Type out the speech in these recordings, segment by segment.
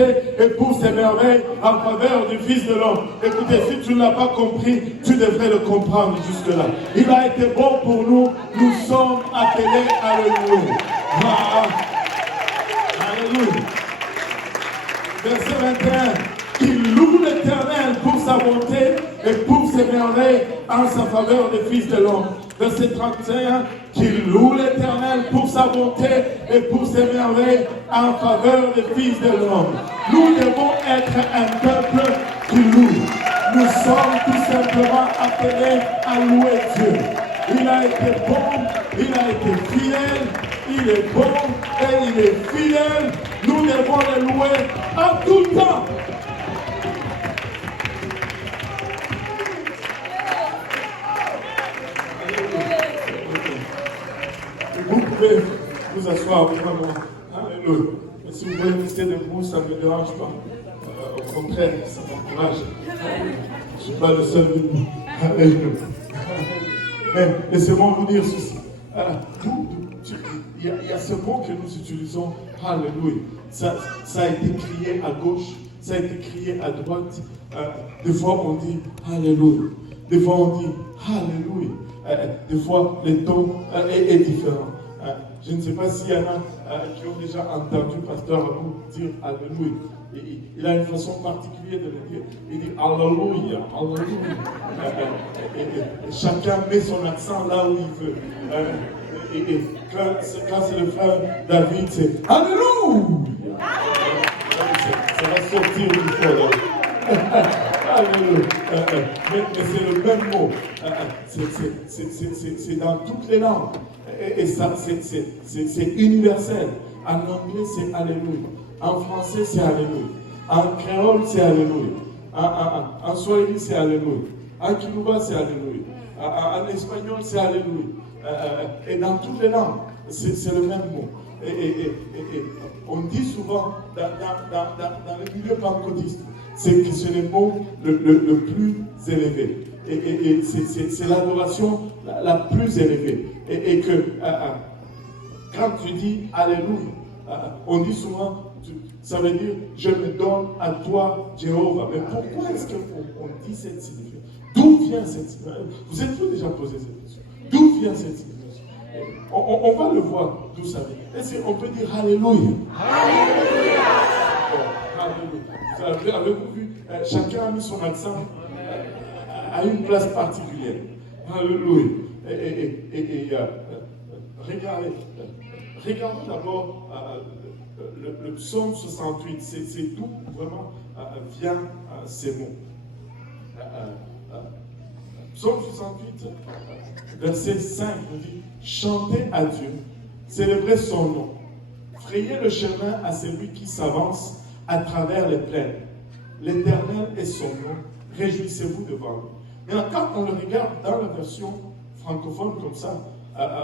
bonté et pour ses merveilles en faveur du Fils de l'homme. Écoutez, si tu ne l'as pas compris, tu devrais le comprendre jusque-là. Il a été bon pour nous, nous sommes appelés à le louer. Alléluia. Verset 21, qu'il loue l'Éternel pour sa bonté et pour ses merveilles en sa faveur des fils de l'homme. Verset 31, qu'il loue l'Éternel pour sa bonté et pour ses merveilles en faveur des fils de l'homme. Nous devons être un peuple qui loue. Nous sommes tout simplement appelés à louer Dieu. Il a été bon, il a été fidèle, il est bon et il est fidèle. Nous devons le louer en tout temps. Vous pouvez vous asseoir vraiment. Alléluia. Mais si vous voulez rester debout, ça ne me dérange pas. Au contraire, ça m'encourage. Je ne suis pas le seul debout. Alléluia. Mais laissez-moi vous dire ceci. Il y a ce mot que nous utilisons, Alléluia. Ça a été crié à gauche, ça a été crié à droite. Des fois on dit Alléluia. Des fois on dit Alléluia. Des fois le ton est différent. Je ne sais pas s'il y en a qui ont déjà entendu Pasteur Abou dire Alléluia. Il a une façon particulière de le dire. Il dit Alléluia, Alléluia. Et chacun met son accent là où il veut. Et quand c'est le frère David, c'est Alléluia. Ça va sortir du fond. Alléluia. Mais c'est le même mot. C'est dans toutes les langues. Et ça, c'est universel. En anglais, c'est Alléluia. En français, c'est Alléluia. En créole, c'est Alléluia. En swahili, c'est Alléluia. En kiluba, c'est Alléluia. En espagnol, c'est Alléluia. Et dans toutes les langues, c'est le même mot. Et on dit souvent dans le milieu pentecôtiste, c'est que c'est le mot le plus élevé. Et c'est l'adoration la plus élevée. Et que quand tu dis Alléluia, on dit souvent, ça veut dire je me donne à toi, Jéhovah. Mais pourquoi est-ce qu'on dit cette signification? D'où vient cette signification? Vous êtes-vous déjà posé cette question? D'où vient cette signification? On va le voir d'où ça vient. Est-ce qu'on peut dire Alléluia? Alléluia! Alléluia. Avez-vous vu? Chacun a mis son accent à une place particulière. Alléluia. Regardons d'abord le psaume 68. C'est d'où vraiment viennent ces mots. Psaume 68, verset 5 nous dit « Chantez à Dieu, célébrez son nom, frayez le chemin à celui qui s'avance à travers les plaines. L'Éternel est son nom, réjouissez-vous devant lui. » Maintenant, quand on le regarde dans la version francophone comme ça,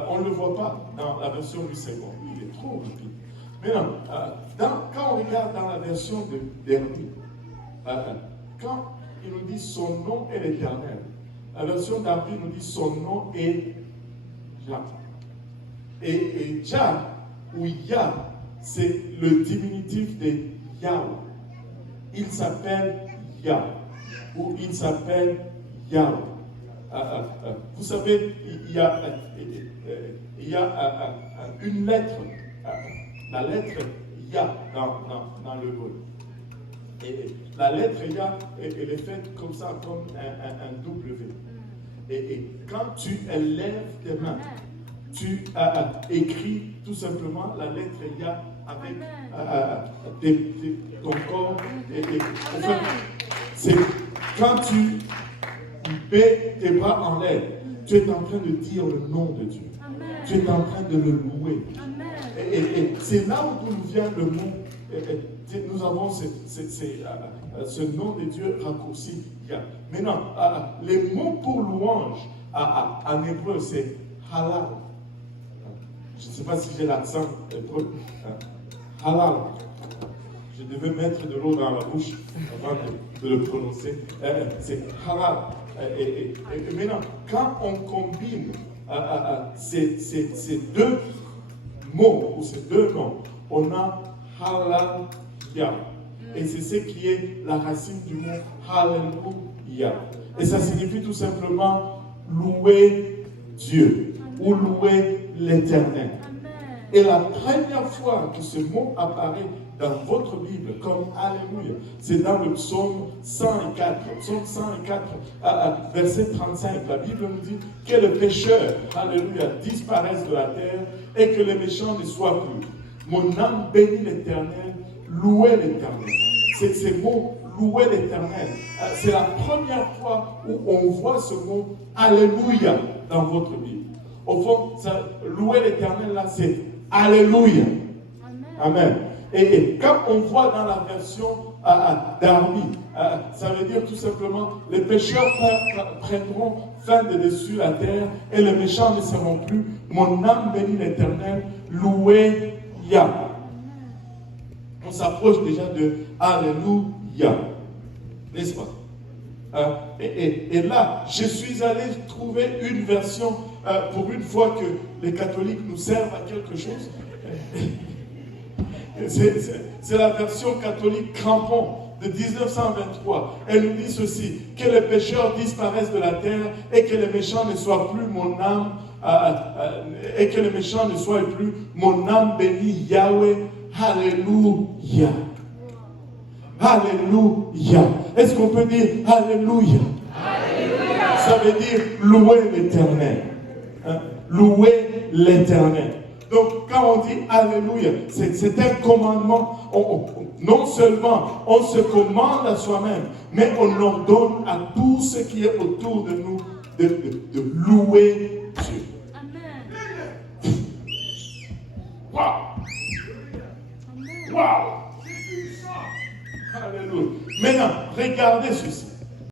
on ne le voit pas dans la version du second. Il est trop rapide. Maintenant, quand on regarde dans la version de Derby, quand il nous dit son nom est l'Éternel, la version d'Arby nous dit son nom est Jah. Et Jah ou Yah, c'est le diminutif de Yahweh. Il s'appelle Yah ou il s'appelle Yahweh. Vous savez, il y a une lettre, la lettre Yah dans le mot. Et la lettre Yah, elle est faite comme ça, comme un W. Et quand tu élèves tes mains, tu écris tout simplement la lettre Yah avec ton corps. Enfin, c'est quand tu mets tes bras en l'air, tu es en train de dire le nom de Dieu. Amen. Tu es en train de le louer. Et c'est là où nous vient le mot. Nous avons ce nom de Dieu raccourci. Maintenant, les mots pour louange en hébreu, c'est halal. Je ne sais pas si j'ai l'accent hébreu. Halal. Je devais mettre de l'eau dans la bouche avant de le prononcer. C'est halal. Et maintenant, quand on combine ces deux mots ou ces deux noms, on a halal Yah. Et c'est ce qui est la racine du mot Alléluia. Et ça signifie tout simplement louer Dieu ou louer l'Éternel. Et la première fois que ce mot apparaît dans votre Bible comme Alléluia, c'est dans le psaume 104. Psaume 104, verset 35. La Bible nous dit que les pécheurs, Alléluia, disparaissent de la terre et que les méchants ne soient plus. Mon âme bénit l'Éternel, louez l'Éternel. C'est ces mots, louer l'Éternel. C'est la première fois où on voit ce mot Alléluia dans votre Bible. Au fond, louer l'Éternel, là, c'est Alléluia. Amen. Et quand on voit dans la version d'Armi, ça veut dire tout simplement, les pécheurs prendront fin de dessus la terre et les méchants ne seront plus. Mon âme bénit l'Éternel, louez Yah. On s'approche déjà de Alléluia, n'est-ce pas? Et là, je suis allé trouver une version, pour une fois que les catholiques nous servent à quelque chose. C'est la version catholique crampon de 1923. Elle nous dit ceci, que les pécheurs disparaissent de la terre et que les méchants ne soient plus mon âme, et que les méchants ne soient plus mon âme bénie Yahweh. Alléluia. Alléluia. Est-ce qu'on peut dire Alléluia? Alléluia. Ça veut dire louer l'Éternel. Louer l'Éternel. Donc, quand on dit Alléluia, c'est un commandement. Non seulement on se commande à soi-même, mais on ordonne à tout ce qui est autour de nous de louer Dieu. Amen. Waouh! Waouh! Alléluia. Maintenant, regardez ceci.